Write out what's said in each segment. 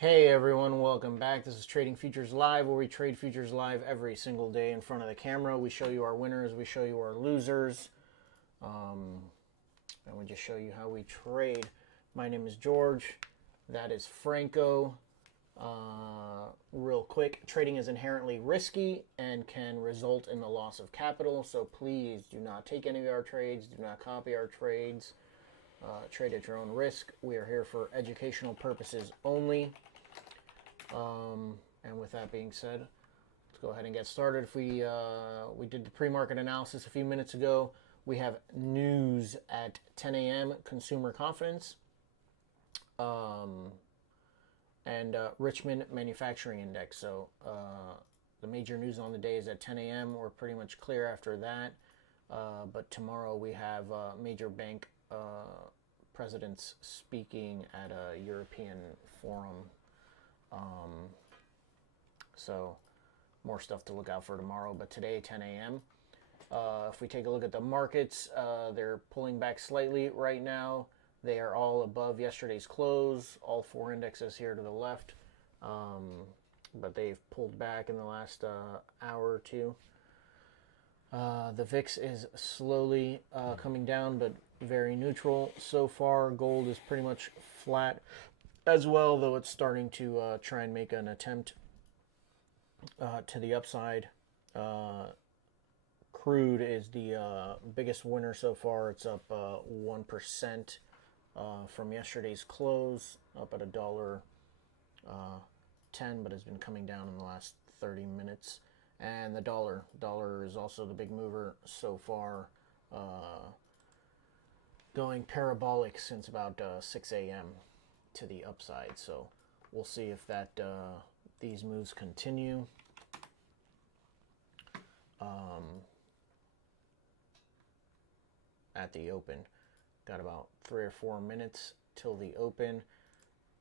Hey everyone, welcome back. This is Trading Futures Live, where we trade futures live every single day in front of the camera. We show you our winners, we show you our losers, and we just show you how we trade. My name is George. That is Franco. Real quick, trading is inherently risky and can result in the loss of capital, so please do not take any of our trades, do not copy our trades. Trade at your own risk. We are here for educational purposes only. And with that being said, let's go ahead and get started. If we did the pre-market analysis a few minutes ago. We have news at 10 a.m. Consumer confidence, and Richmond Manufacturing Index. So the major news on the day is at 10 a.m. We're pretty much clear after that. But tomorrow we have major bank presidents speaking at a European forum. So more stuff to look out for tomorrow. But today, 10 a.m. If we take a look at the markets, they're pulling back slightly right now. They are all above yesterday's close. All four indexes here to the left. But they've pulled back in the last hour or two. The VIX is slowly coming down, but very neutral so far. Gold is pretty much flat as well, though it's starting to try and make an attempt to the upside. Crude is the biggest winner so far. It's up 1% from yesterday's close, up at $1.10, but has been coming down in the last 30 minutes. And the dollar is also the big mover so far, going parabolic since about 6 a.m. to the upside. So we'll see if that these moves continue. At the open, got about 3 or 4 minutes till the open.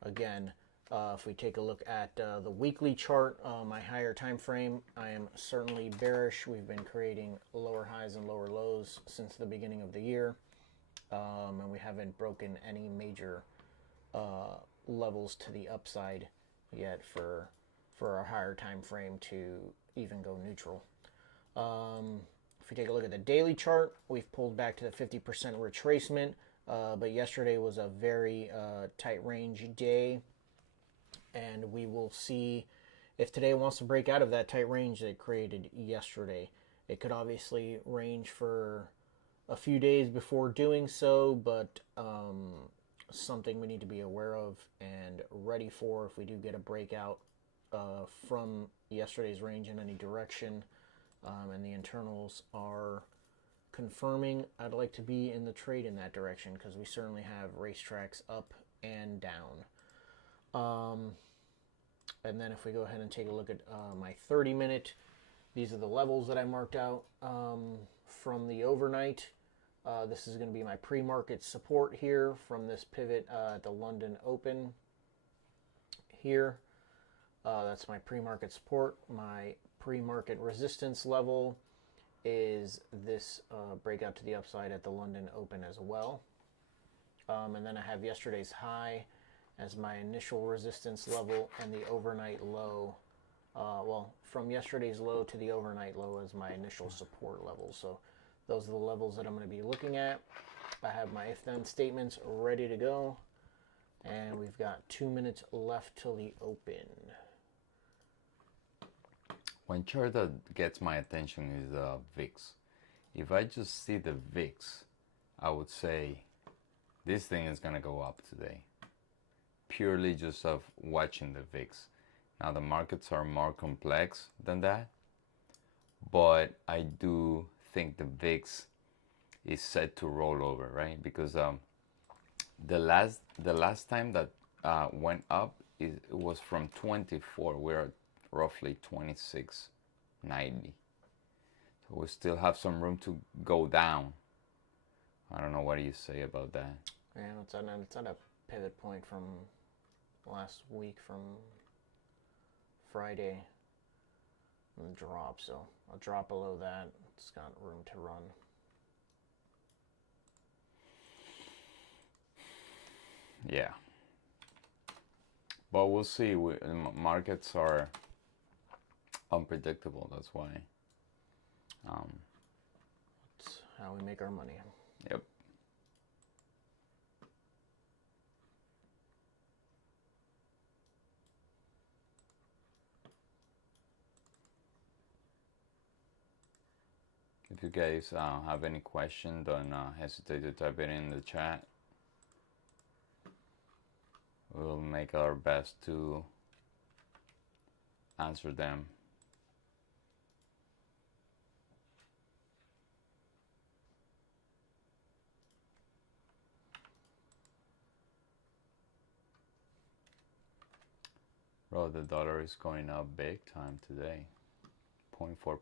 Again, if we take a look at the weekly chart, my higher time frame, I am certainly bearish. We've been creating lower highs and lower lows since the beginning of the year, and we haven't broken any major levels to the upside yet for our higher time frame to even go neutral. If we take a look at the daily chart, we've pulled back to the 50% retracement, but yesterday was a very tight range day, and we will see if today wants to break out of that tight range that it created yesterday. It could obviously range for a few days before doing so, but something we need to be aware of and ready for if we do get a breakout from yesterday's range in any direction. And the internals are confirming I'd like to be in the trade in that direction, because we certainly have racetracks up and down. And then if we go ahead and take a look at my 30-minute, these are the levels that I marked out from the overnight. This is going to be my pre-market support here from this pivot at the London Open here. That's my pre-market support. My pre-market resistance level is this breakout to the upside at the London Open as well. And then I have yesterday's high as my initial resistance level, and the overnight low, well, from yesterday's low to the overnight low as my initial support level. So those are the levels that I'm going to be looking at. I have my if-then statements ready to go, and we've got 2 minutes left till the open. One chart that gets my attention is the VIX. If I just see the VIX, I would say this thing is going to go up today. Purely just of watching the VIX. Now the markets are more complex than that, but I do think the VIX is set to roll over, right? Because the last time that went up, it was from 24. We're at roughly 26.90. So we still have some room to go down. I don't know, what do you say about that? Yeah, it's at a pivot point from last week, from Friday, and the drop. So a drop below that, it's got room to run. Yeah. But we'll see. Markets are unpredictable. That's why. That's how we make our money. Yep. If you guys have any question, don't hesitate to type it in the chat. We'll make our best to answer them. Bro, the dollar is going up big time today, 0.4%.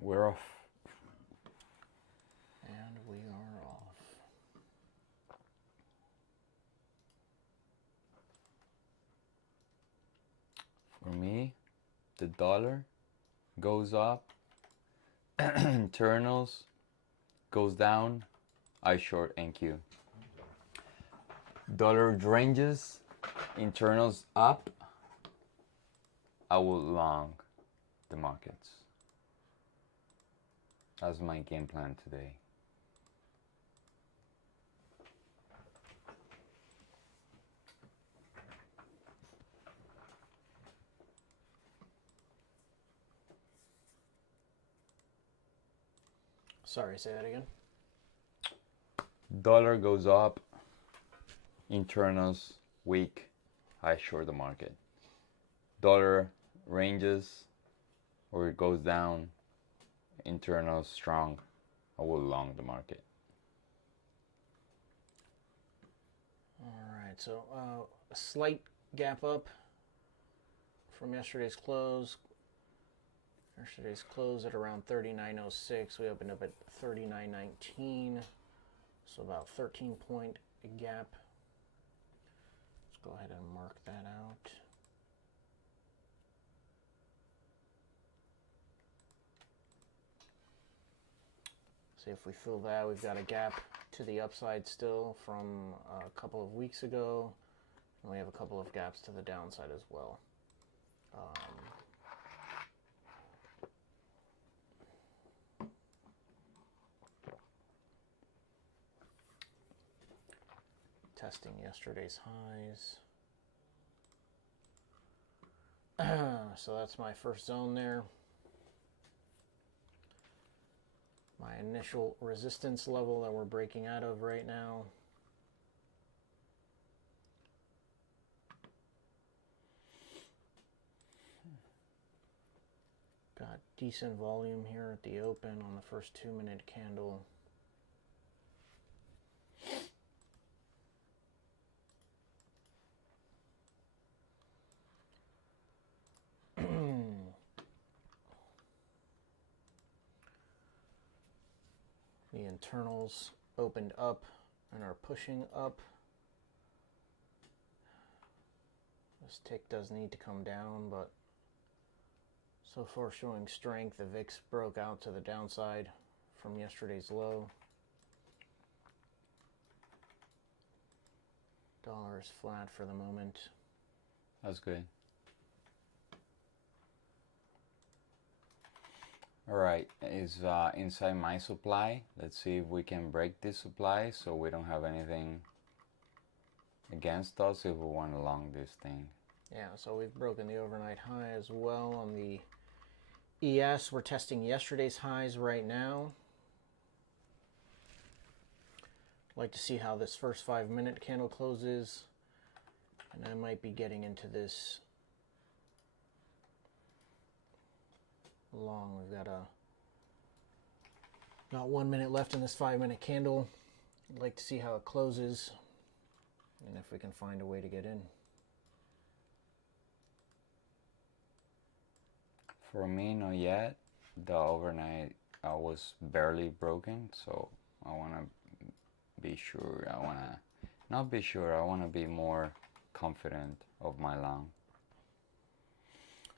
We're off. And we are off. For me, the dollar goes up, internals goes down, I short NQ. Dollar ranges, internals up, I will long the markets. That's my game plan today. Sorry, say that again. Dollar goes up, internals weak, I short the market. Dollar ranges or it goes down, internals strong, I will long the market. Alright, so a slight gap up from yesterday's close. Yesterday's close at around 39.06. We opened up at 39.19. So about 13-point gap. Let's go ahead and mark that out. See if we fill that. We've got a gap to the upside still from a couple of weeks ago. And we have a couple of gaps to the downside as well. Testing yesterday's highs. So that's my first zone there. My initial resistance level that we're breaking out of right now. Got decent volume here at the open on the first 2-minute candle. The internals opened up and are pushing up. This tick does need to come down, but so far showing strength. The VIX broke out to the downside from yesterday's low. Dollar is flat for the moment. That's good. All right, is inside my supply. Let's see if we can break this supply so we don't have anything against us if we want to long this thing. Yeah, so we've broken the overnight high as well on the ES. We're testing yesterday's highs right now. Like to see how this first 5-minute candle closes. And I might be getting into this long. We've got 1 minute left in this 5-minute candle. I'd like to see how it closes and if we can find a way to get in. For me, not yet. The overnight I was barely broken, so I want to be sure. I want to not be sure. I want to be more confident of my long.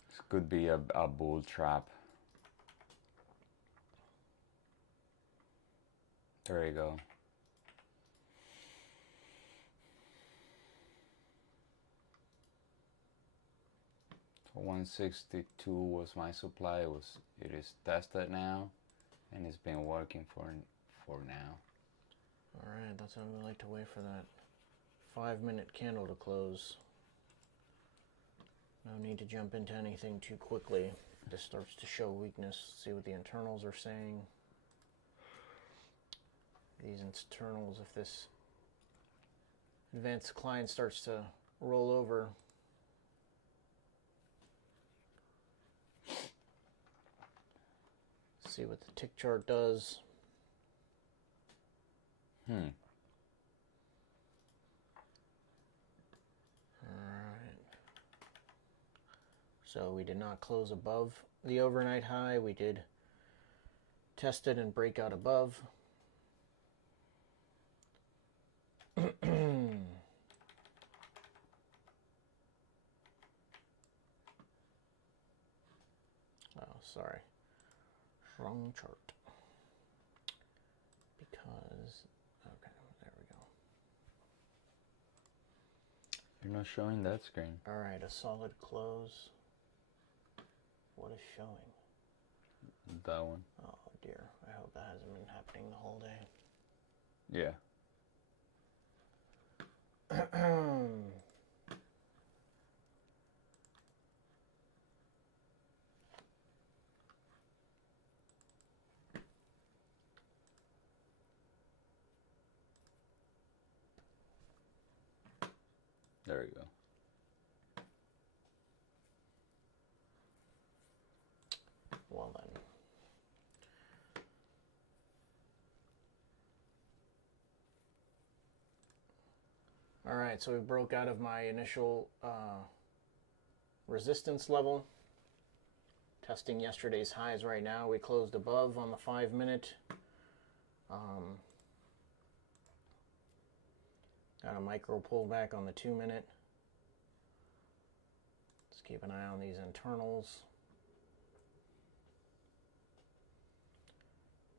This could be a bull trap. There you go. 162 was my supply. It is tested now, and it's been working for now. All right, that's how we like to wait for that 5-minute candle to close. No need to jump into anything too quickly. This starts to show weakness. See what the internals are saying. These internals, if this advanced decline starts to roll over, see what the tick chart does. Alright. So we did not close above the overnight high. We did test it and break out above. Oh, sorry. Wrong chart. Because, okay, there we go. You're not showing that screen. All right, a solid close. What is showing? That one. Oh dear, I hope that hasn't been happening the whole day. Yeah. There you go. Well then. All right, so we broke out of my initial resistance level. Testing yesterday's highs right now. We closed above on the 5-minute. Got a micro pullback on the 2-minute. Let's keep an eye on these internals.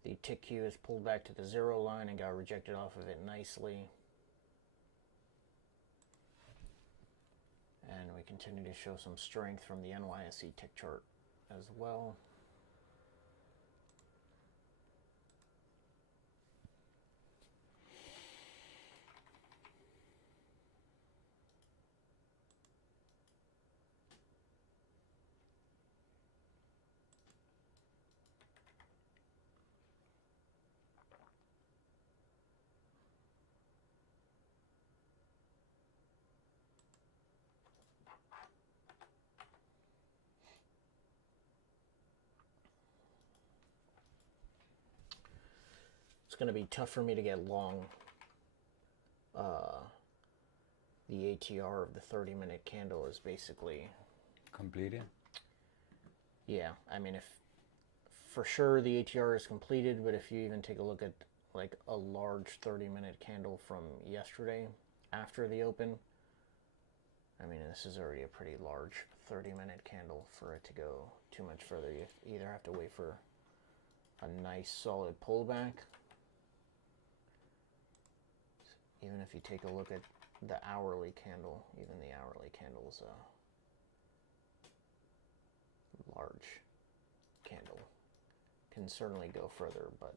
The tick Q is pulled back to the 0 line and got rejected off of it nicely. And we continue to show some strength from the NYSE tick chart as well. It's going to be tough for me to get long the ATR of the 30-minute candle is basically Completed? Yeah, I mean, if for sure the ATR is completed, but if you even take a look at like a large 30-minute candle from yesterday after the open, I mean, this is already a pretty large 30-minute candle for it to go too much further. You either have to wait for a nice solid pullback. Even if you take a look at the hourly candle, even the hourly candle's a large candle. Can certainly go further, but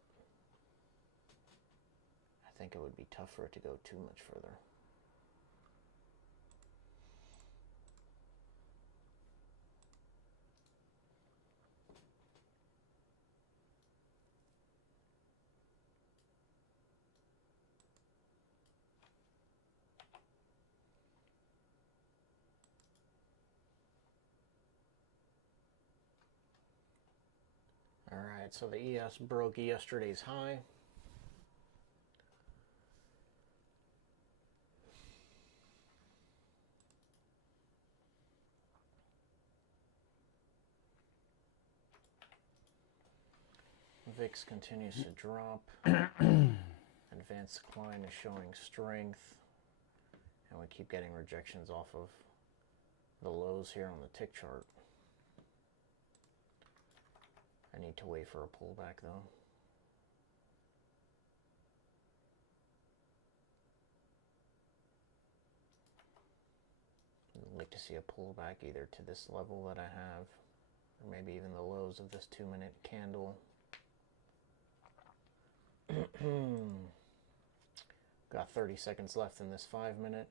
I think it would be tough for it to go too much further. All right, so the ES broke yesterday's high. VIX continues to drop. Advanced decline is showing strength. And we keep getting rejections off of the lows here on the tick chart. I need to wait for a pullback though. I'd like to see a pullback either to this level that I have, or maybe even the lows of this 2-minute candle. Got 30 seconds left in this 5-minute.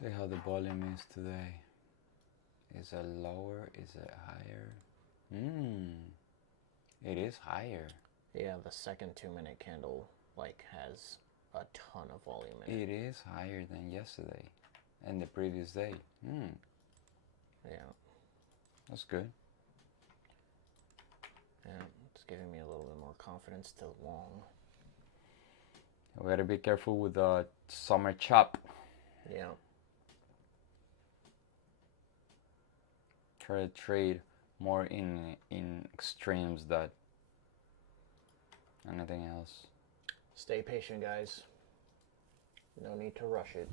See how the volume is today. Is it lower? Is it higher? It is higher. Yeah, the second 2-minute candle has a ton of volume in it. It is higher than yesterday and the previous day. Yeah. That's good. Yeah, it's giving me a little bit more confidence to long. We gotta be careful with the summer chop. Yeah. Try to trade more in extremes than anything else. Stay patient, guys. No need to rush it.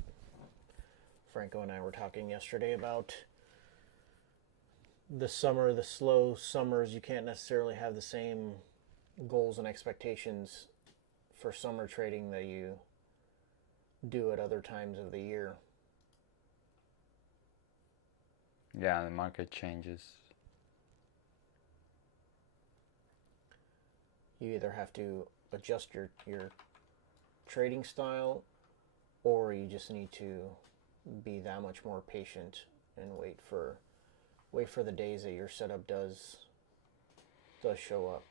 Franco and I were talking yesterday about the summer, the slow summers. You can't necessarily have the same goals and expectations for summer trading that you do at other times of the year. Yeah, the market changes. You either have to adjust your trading style, or you just need to be that much more patient and wait for the days that your setup does show up,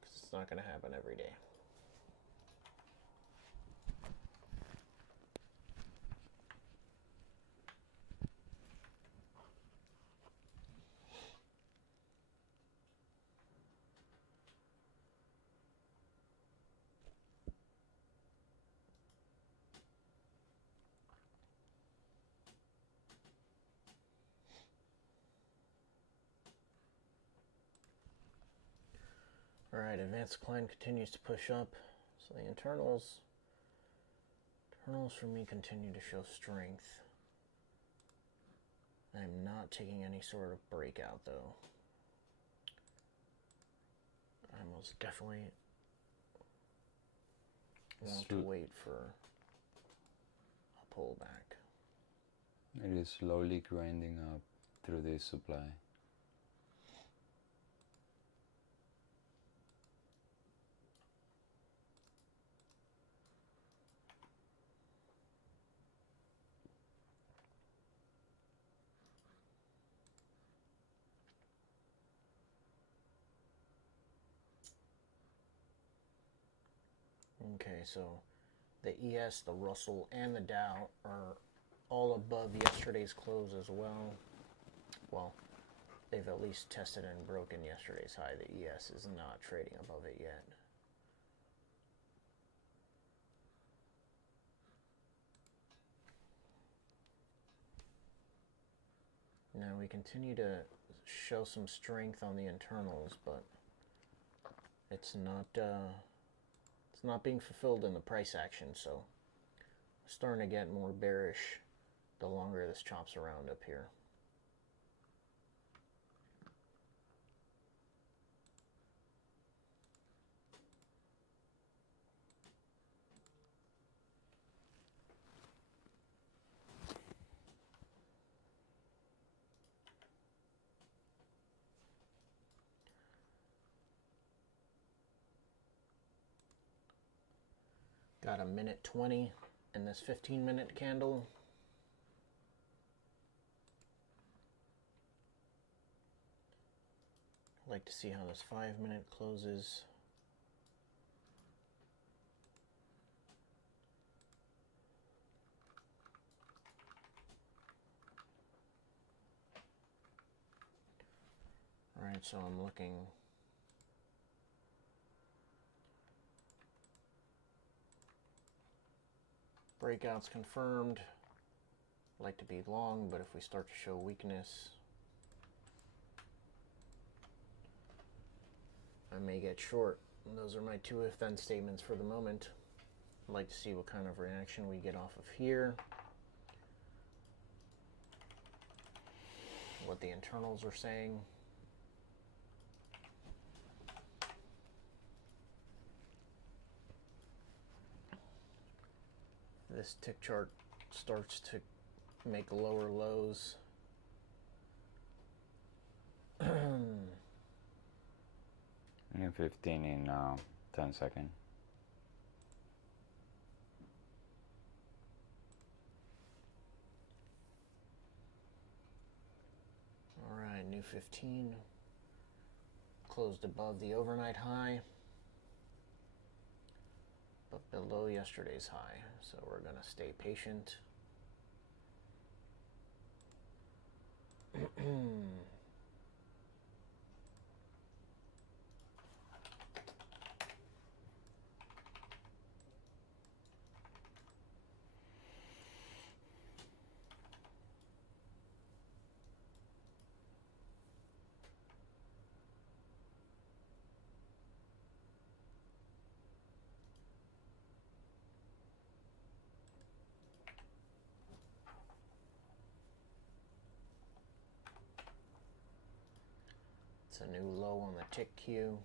because it's not going to happen every day. All right, advanced decline continues to push up. So the internals for me continue to show strength. I'm not taking any sort of breakout though. I most definitely want to wait for a pullback. It is slowly grinding up through this supply. Okay, so the ES, the Russell, and the Dow are all above yesterday's close as well. Well, they've at least tested and broken yesterday's high. The ES is not trading above it yet. Now we continue to show some strength on the internals, but it's not being fulfilled in the price action, so I'm starting to get more bearish the longer this chops around up here. Got a minute 20 in this 15-minute candle. I'd like to see how this 5-minute closes. Alright, so I'm looking. Breakouts confirmed. Like to be long, but if we start to show weakness, I may get short. And those are my two if then statements for the moment. I'd like to see what kind of reaction we get off of here. What the internals are saying. This tick chart starts to make lower lows. And 15 in 10 seconds. All right, new 15. Closed above the overnight high, but below yesterday's high. So we're going to stay patient. It's a new low on the tick queue.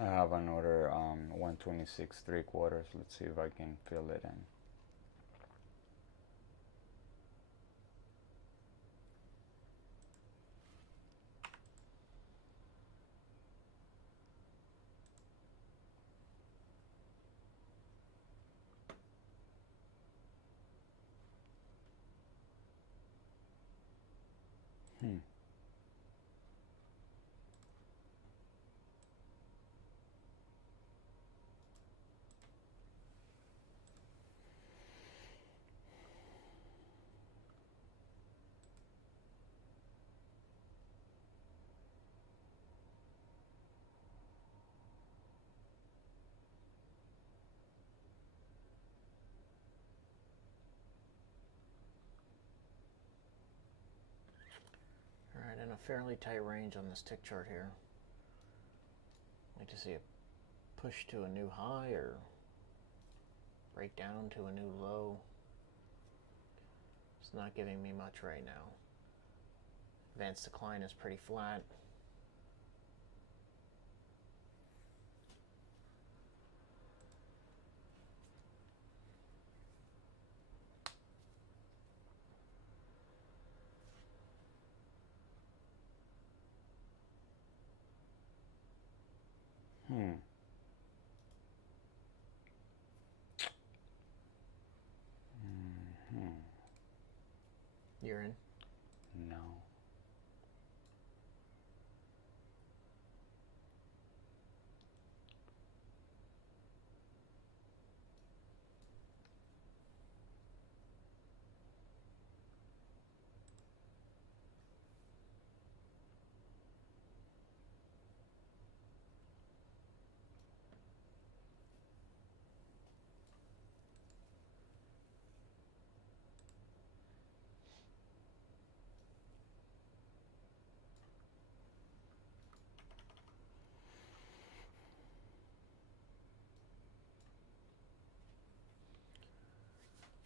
I have another 126 3/4. Let's see if I can fill it in. All right, in a fairly tight range on this tick chart here. I'd like to see a push to a new high or break down to a new low. It's not giving me much right now. Advanced decline is pretty flat. You're in? No.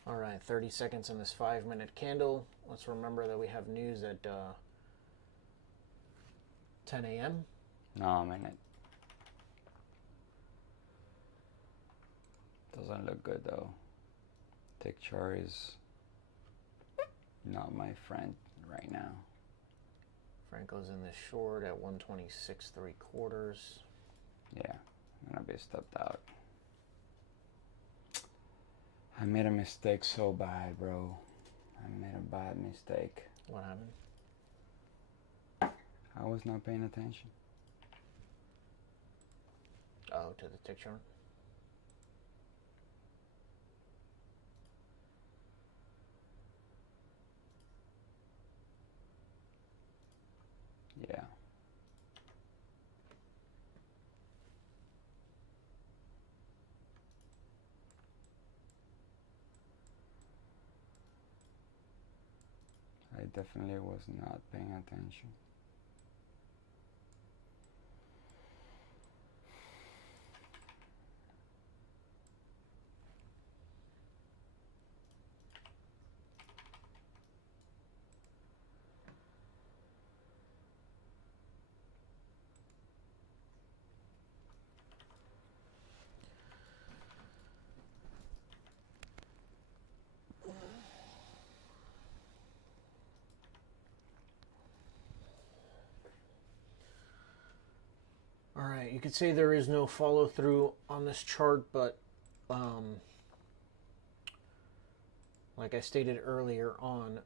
All right, 30 seconds in this 5-minute candle. Let's remember that we have news at 10 a.m. No, a minute. Doesn't look good though. Tick chart is not my friend right now. Franco's in this short at 126.75. Yeah, I'm gonna be stepped out. I made a mistake so bad, bro. I made a bad mistake. What happened? I was not paying attention. Oh, to the tick chart? Yeah. I definitely was not paying attention. All right, you could say there is no follow through on this chart, but like I stated earlier on,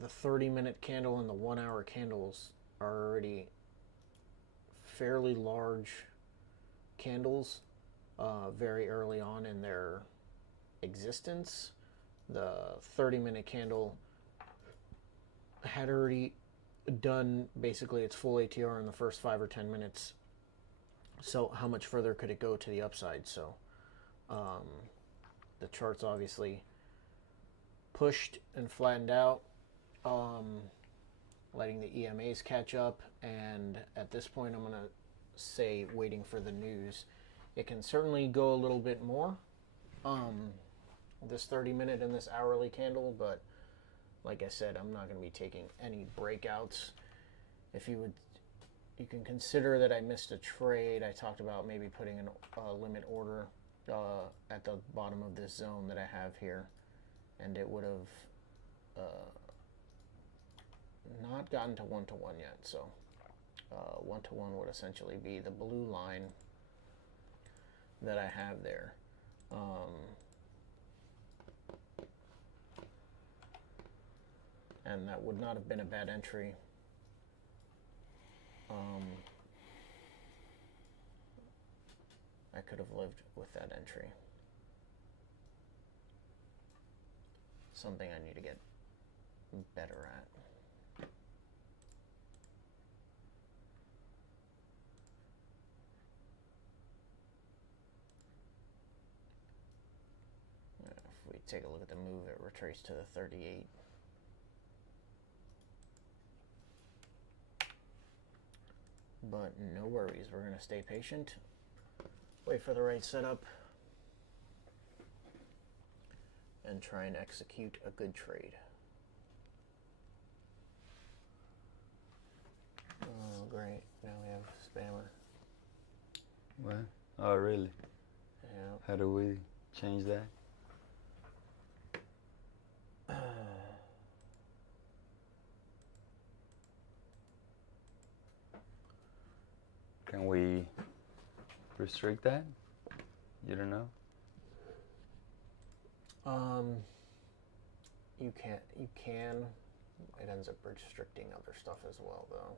the 30-minute candle and the 1-hour candles are already fairly large candles very early on in their existence. The 30-minute candle had already done basically its full ATR in the first 5 or 10 minutes. So how much further could it go to the upside? So the chart's obviously pushed and flattened out, letting the EMAs catch up. And at this point, I'm going to say waiting for the news. It can certainly go a little bit more, this 30-minute and this hourly candle, but like I said, I'm not going to be taking any breakouts. If you would, you can consider that I missed a trade. I talked about maybe putting a limit order at the bottom of this zone that I have here, and it would have not gotten to 1-to-1 yet. So 1-to-1 would essentially be the blue line that I have there. And that would not have been a bad entry. I could have lived with that entry. Something I need to get better at. If we take a look at the move, it retraced to the 38. But no worries, we're going to stay patient, wait for the right setup, and try and execute a good trade. Oh, great. Now we have spammer. What? Oh, really? Yeah. How do we change that? Can we restrict that? You don't know? You can't. You can. It ends up restricting other stuff as well, though.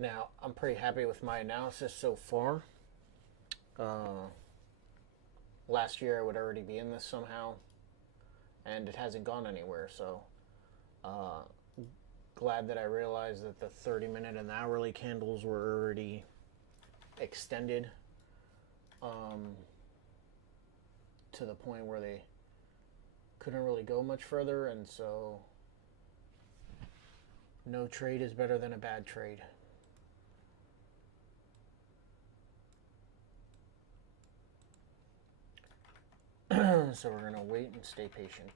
Now, I'm pretty happy with my analysis so far. Last year I would already be in this somehow, and it hasn't gone anywhere, so glad that I realized that the 30-minute and the hourly candles were already extended to the point where they couldn't really go much further, and so no trade is better than a bad trade. So we're going to wait and stay patient.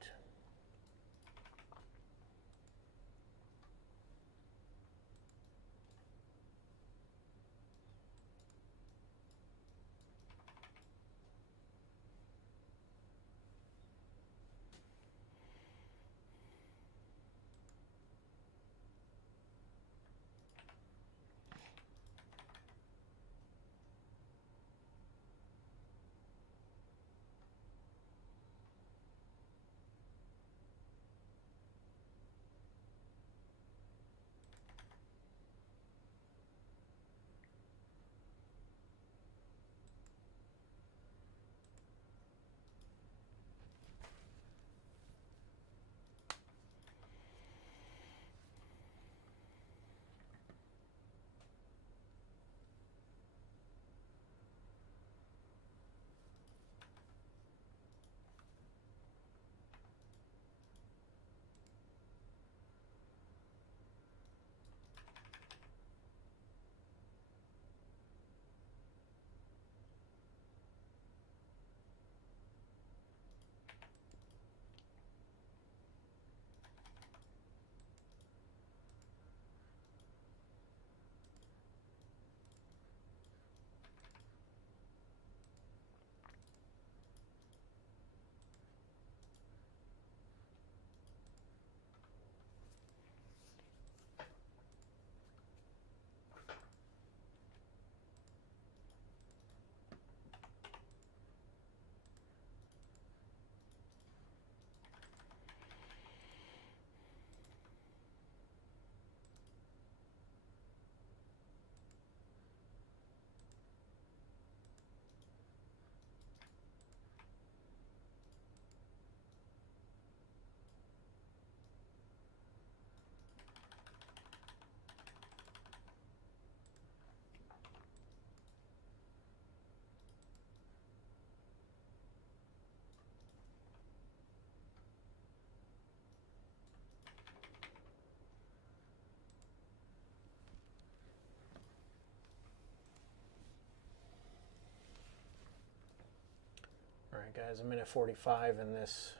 All right, guys, a minute 45 in this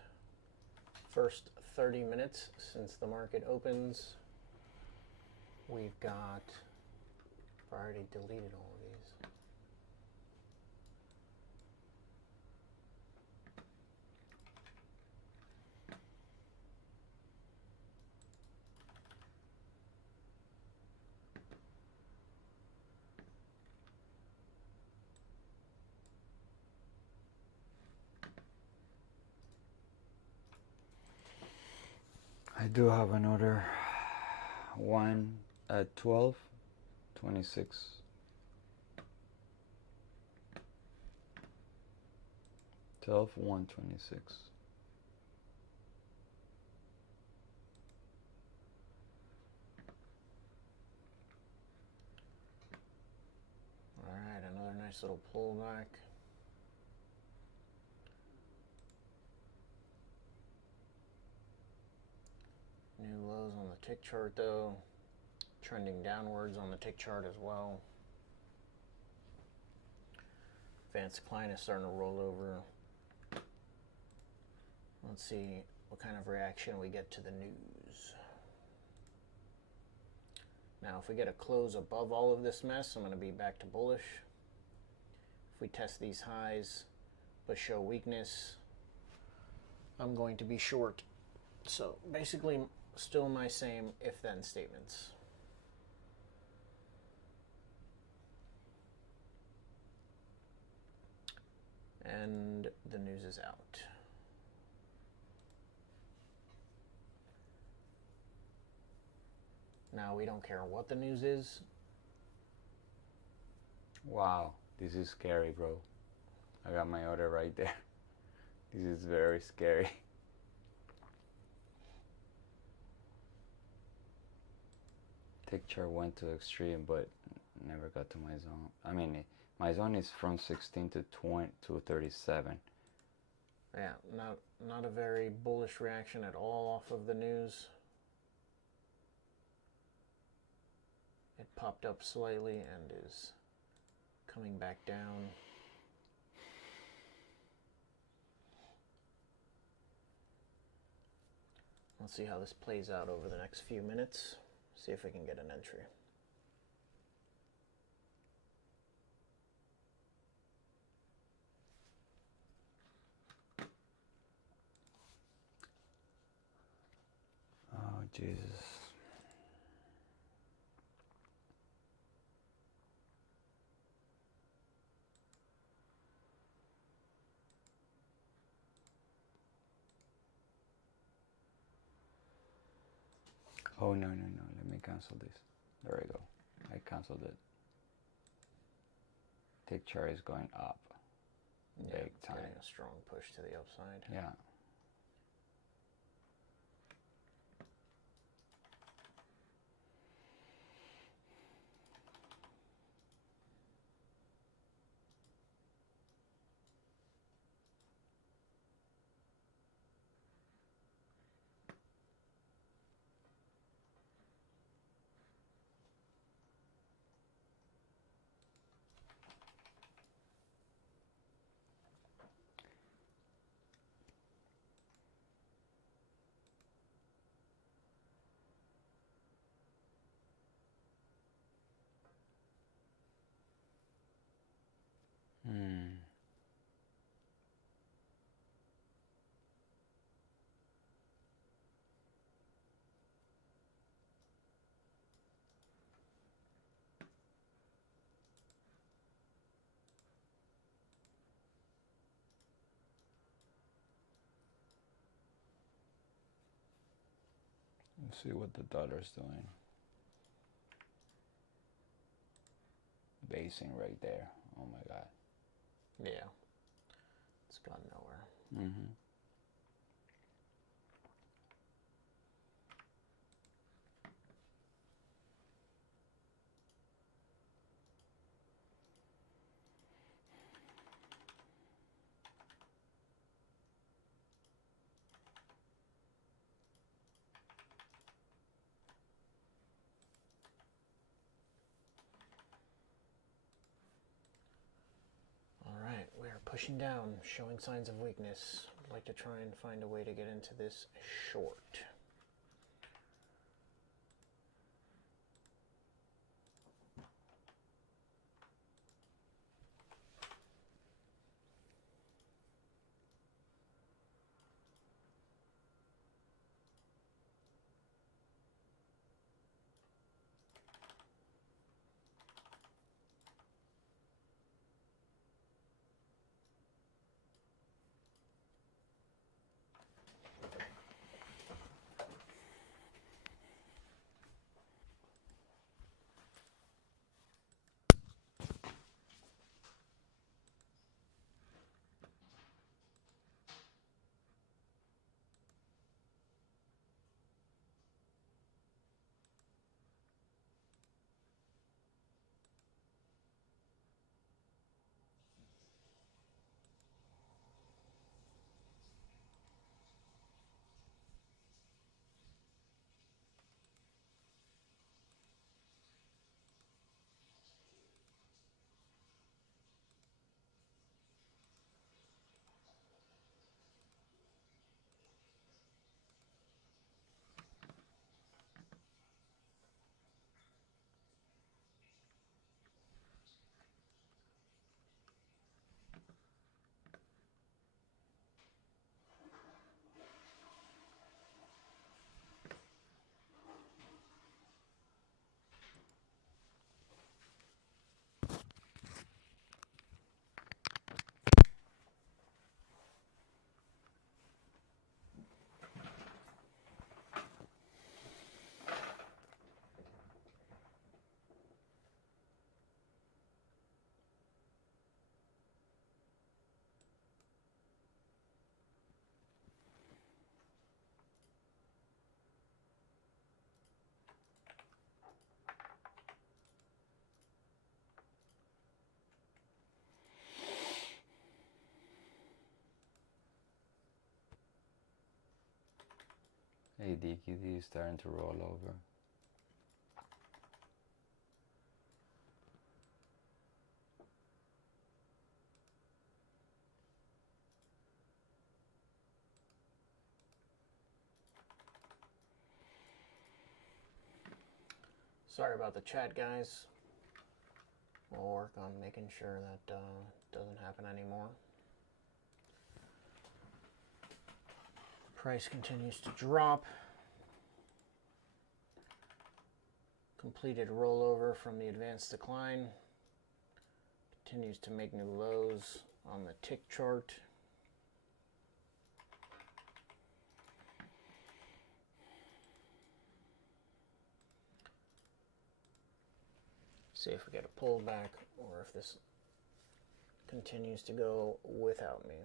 first 30 minutes since the market opens. We've got, I've already deleted all of these. I do have another one at 12:26. Twelve 1:26. All right, another nice little pullback. New lows on the tick chart though, trending downwards on the tick chart as well. Advanced decline is starting to roll over. Let's see what kind of reaction we get to the news. Now, if we get a close above all of this mess, I'm going to be back to bullish. If we test these highs but show weakness, I'm going to be short. So basically, still my same if-then statements. And the news is out. Now, we don't care what the news is. Wow, this is scary, bro. I got my order right there. This is very scary. Tick chart went to extreme, but never got to my zone. I mean, my zone is from 16 to 20 to 37. Yeah, not a very bullish reaction at all off of the news. It popped up slightly and is coming back down. Let's see how this plays out over the next few minutes. See if we can get an entry. Oh, Jesus. Oh, no, no, no. Let me cancel this. There we go. I canceled it. Tick chart is going up. Yeah, Big it's time. getting a strong push to the upside. Yeah. Let's see what the dollar's doing. Basing right there. Oh my God. Yeah, it's gone nowhere. Mm-hmm. Alright, we're pushing down, showing signs of weakness. I'd like to try and find a way to get into this short. ADQD is starting to roll over. Sorry about the chat, guys. We'll work on making sure that doesn't happen anymore. Price continues to drop. Completed rollover from the advanced decline. Continues to make new lows on the tick chart. See if we get a pullback or if this continues to go without me.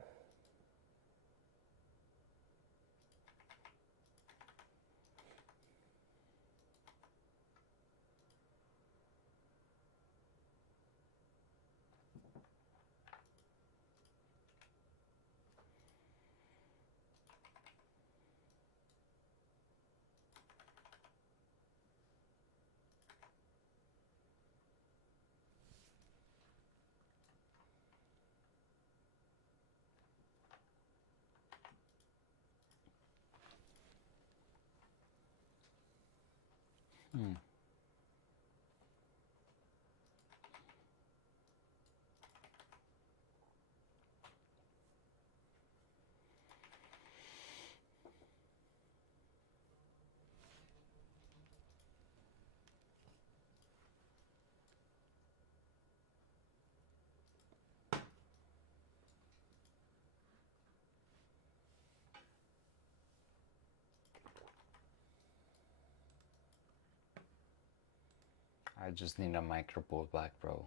I just need a micro pullback, bro.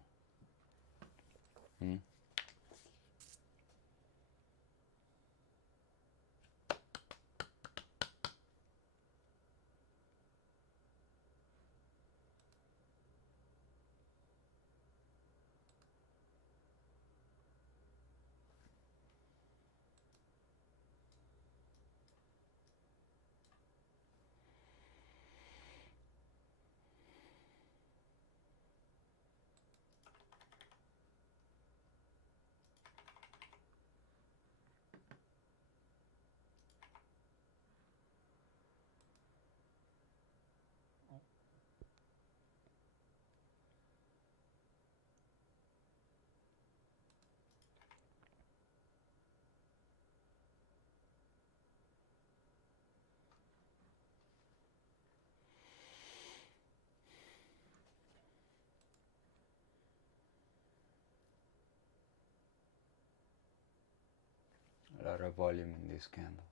A lot of volume in this candle.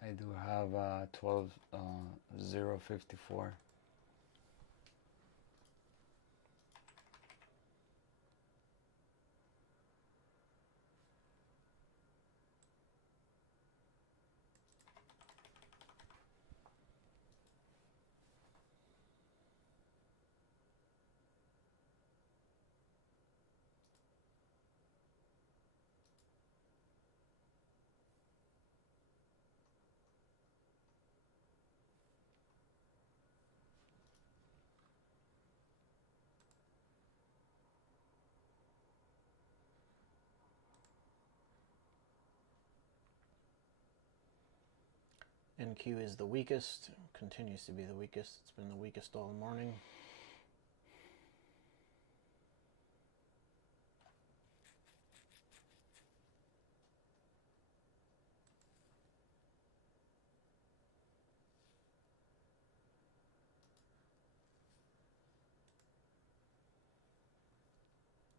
I do have 12,054. NQ is the weakest, continues to be the weakest. It's been the weakest all morning.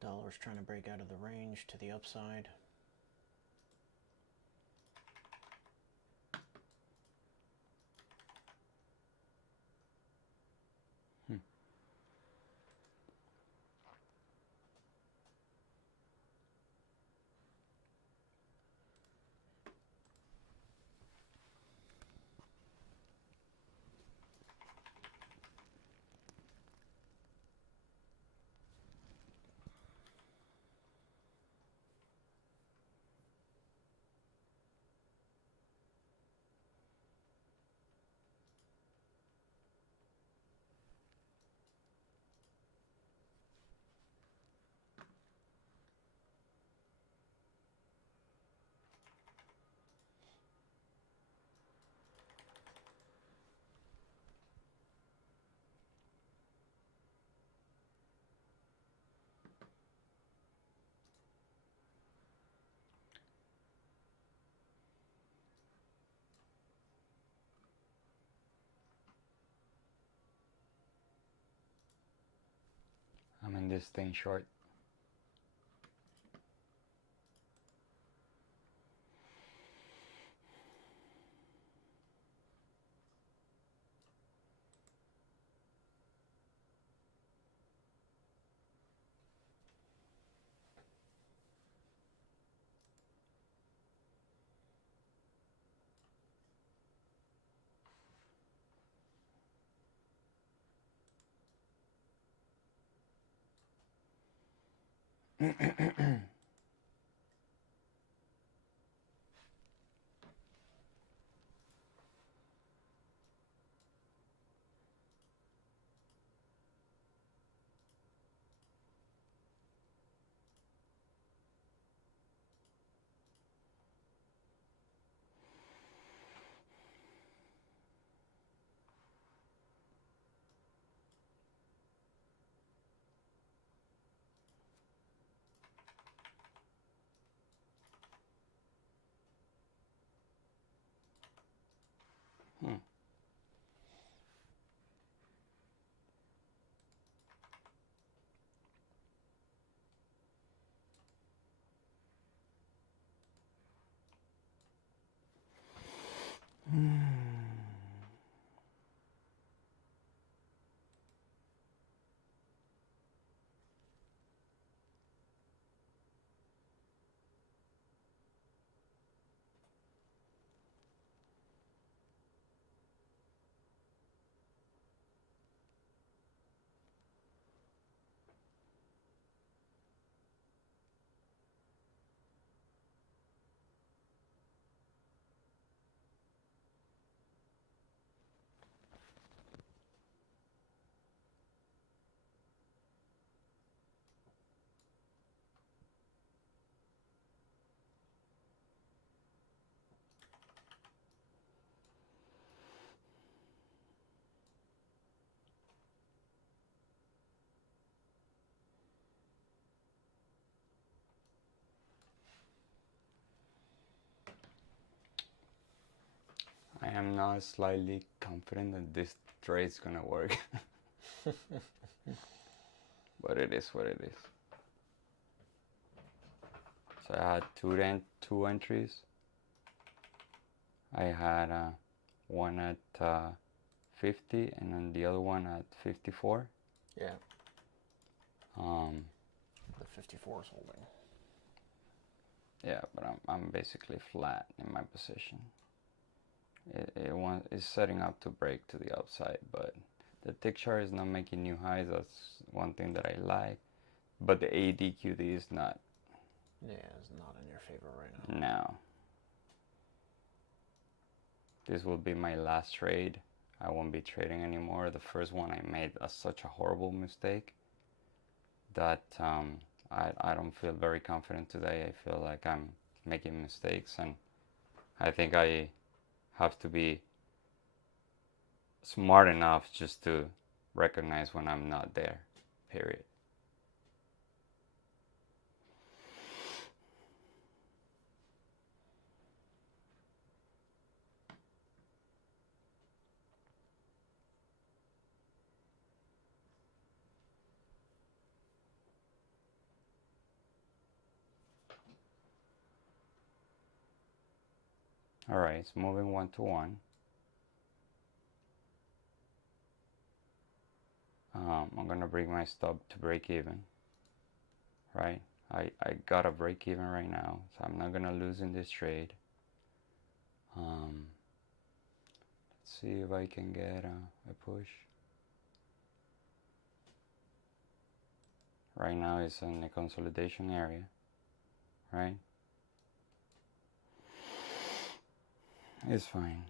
Dollar's trying to break out of the range to the upside. I'm in this thing short. I am now slightly confident that this trade is gonna work. But it is what it is. So I had two entries. I had one at 50 and then the other one at 54. Yeah. The 54 is holding. Yeah, but I'm basically flat in my position. It's setting up to break to the upside, but the tick chart is not making new highs. That's one thing that I like. But the ADQD is not. Yeah, it's not in your favor right now. No. This will be my last trade. I won't be trading anymore. The first one I made such a horrible mistake that I don't feel very confident today. I feel like I'm making mistakes, and I think I have to be smart enough just to recognize when I'm not there, period. All right, it's moving 1 to 1. I'm gonna bring my stop to break even, right? I got a break even right now, so I'm not gonna lose in this trade. Let's see if I can get a push. Right now it's in the consolidation area, right? It's fine.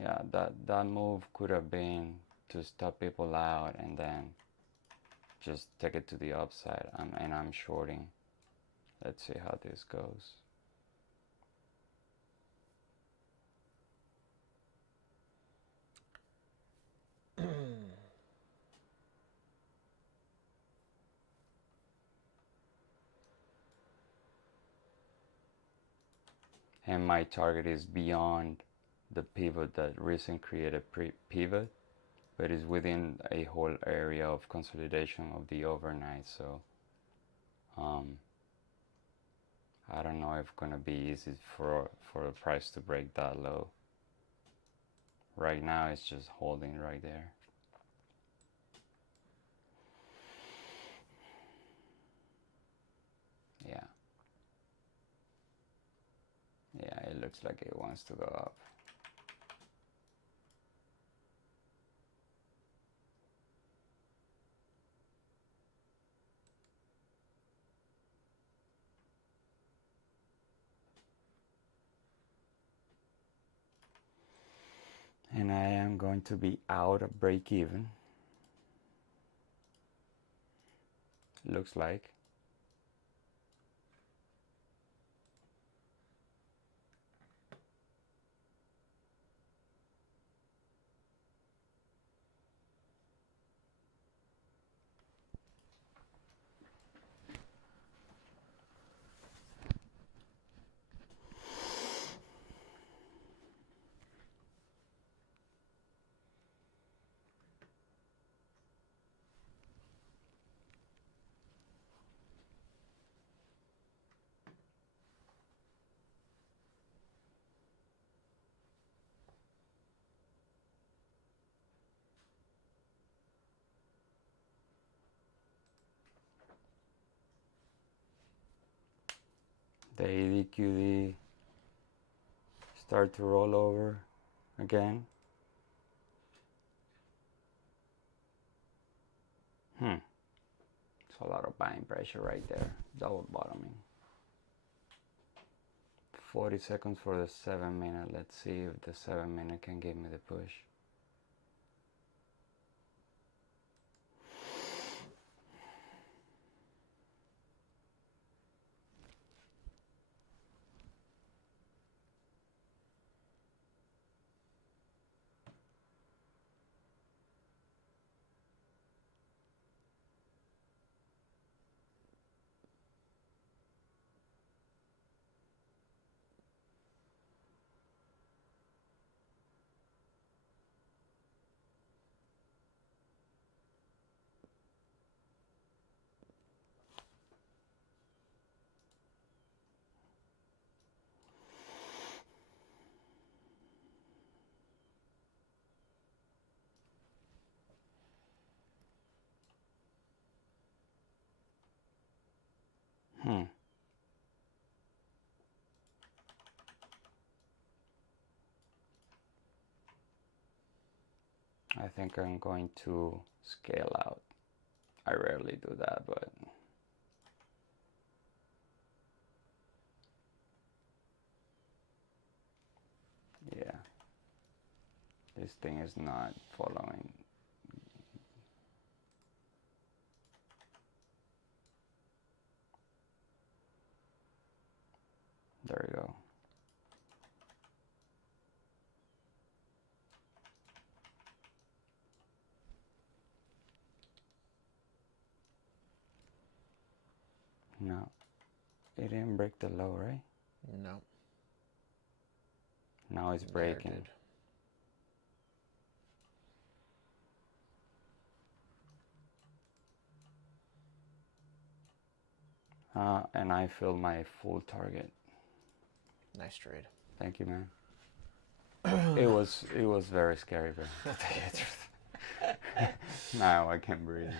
Yeah, that move could have been to stop people out and then just take it to the upside. And I'm shorting. Let's see how this goes. And my target is beyond the pivot that recent created pivot, but is within a whole area of consolidation of the overnight. So I don't know if it's gonna be easy for the price to break that low. Right now it's just holding right there. Yeah. Yeah, it looks like it wants to go up. And I am going to be out of break even. Looks like. The ADQD start to roll over again. It's a lot of buying pressure right there. Double bottoming. 40 seconds for the 7-minute. Let's see if the 7-minute can give me the push. I think I'm going to scale out. I rarely do that, but yeah, this thing is not following. There we go. No, it didn't break the low, right? No. Now it's breaking. And I filled my full target. Nice trade. Thank you, man. It was very scary, bro. Now I can breathe.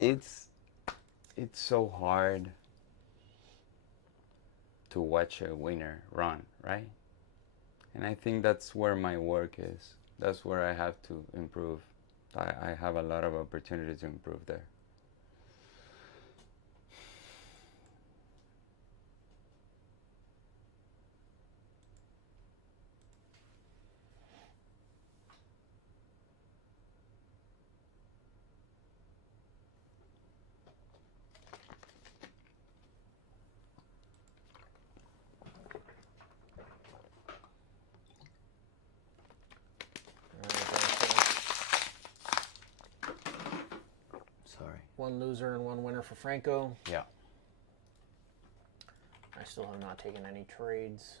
It's so hard to watch a winner run, right? And I think that's where my work is. That's where I have to improve. I have a lot of opportunity to improve there. Sorry. One loser and one winner for Franco. Yeah. I still have not taken any trades.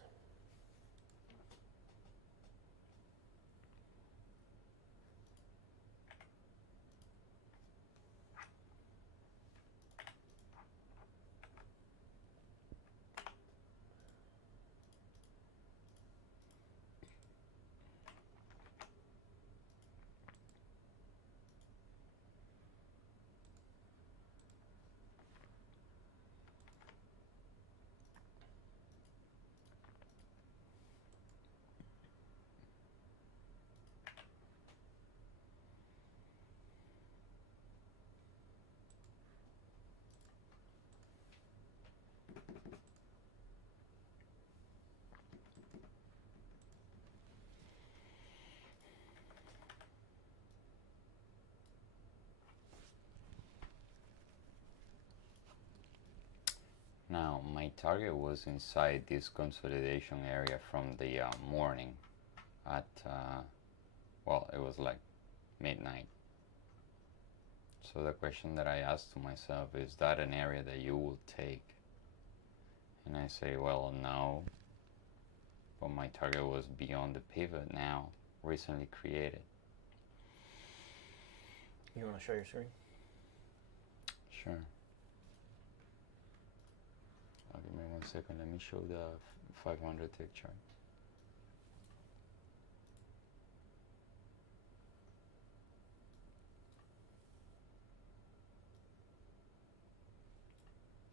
Now, my target was inside this consolidation area from the morning at, well, it was like midnight. So the question that I asked to myself, is that an area that you will take? And I say, well, no. But my target was beyond the pivot now, recently created. You want to show your screen? Sure. Give me 1 second. Let me show the 500 tick chart.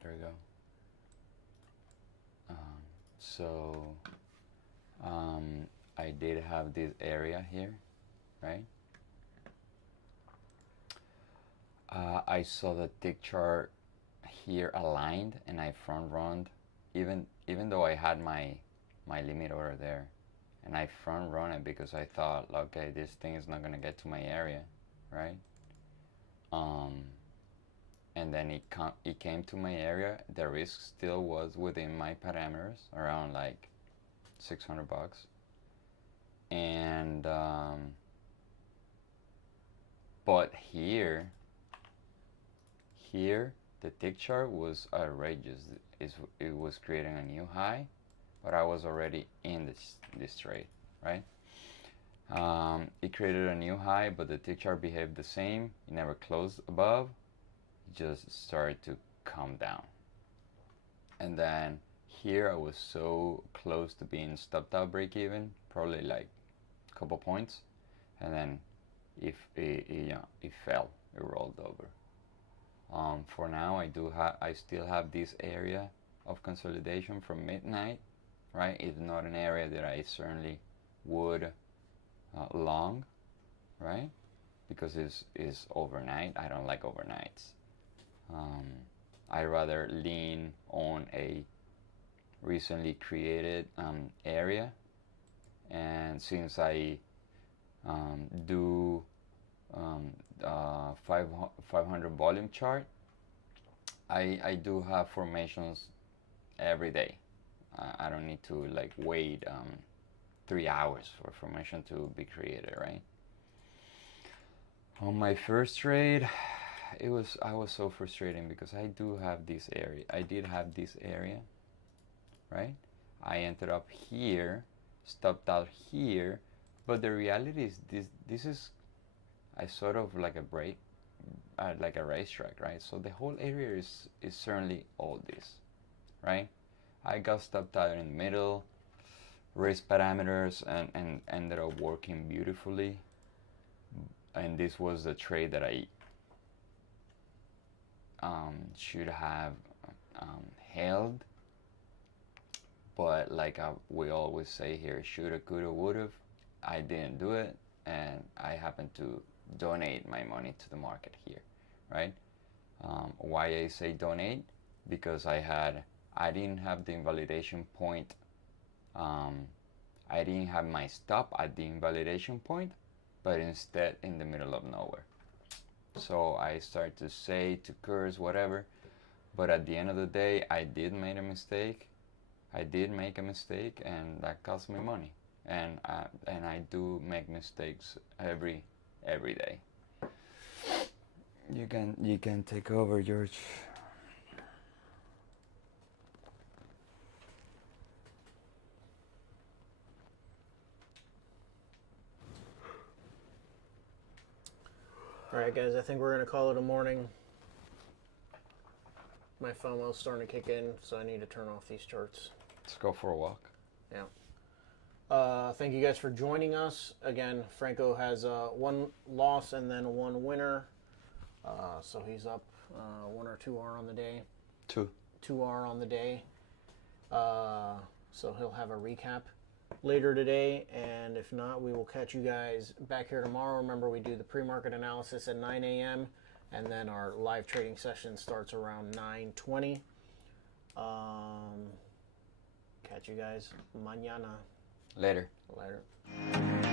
There we go. I did have this area here, right? I saw the tick chart here aligned, and I front run, even though I had my limit order there, and I front run it because I thought, okay, this thing is not gonna get to my area, right? And then it came to my area. The risk still was within my parameters, around like $600, and but here the tick chart was outrageous. It was creating a new high, but I was already in this trade, right? It created a new high, but the tick chart behaved the same. It never closed above. It just started to come down. And then here I was so close to being stopped out break even, probably like a couple points, and then it fell, it rolled over. For now, I still have this area of consolidation from midnight, right? It's not an area that I certainly would long, right? Because it's overnight. I don't like overnights. I rather lean on a recently created area, and since I do 500 volume chart, I do have formations every day. I don't need to like wait 3 hours for formation to be created, right? On my first trade, I was so frustrating because I do have this area. I did have this area, right? I ended up here, stopped out here, but the reality is this is a sort of like a break, like a racetrack, right? So the whole area is certainly all this, right? I got stopped out in the middle, risk parameters, and ended up working beautifully. And this was the trade that I should have held, but like we always say here, shoulda, coulda, woulda. I didn't do it, and I happened to donate my money to the market here, right? Why I say donate? Because I didn't have the invalidation point. I didn't have my stop at the invalidation point, but instead in the middle of nowhere. So I started to say, to curse, whatever. But at the end of the day, I did make a mistake. I did make a mistake, and that cost me money. And I do make mistakes every day. You can take over, George. All right, guys, I think we're going to call it a morning. My FOMO's starting to kick in, so I need to turn off these charts. Let's go for a walk. Yeah. Thank you guys for joining us. Again, Franco has one loss and then one winner. So he's up 1 or 2R on the day. 2R on the day. So he'll have a recap later today, and if not, we will catch you guys back here tomorrow. Remember, we do the pre-market analysis at 9 a.m. and then our live trading session starts around 9:20. Catch you guys mañana. Later. Later.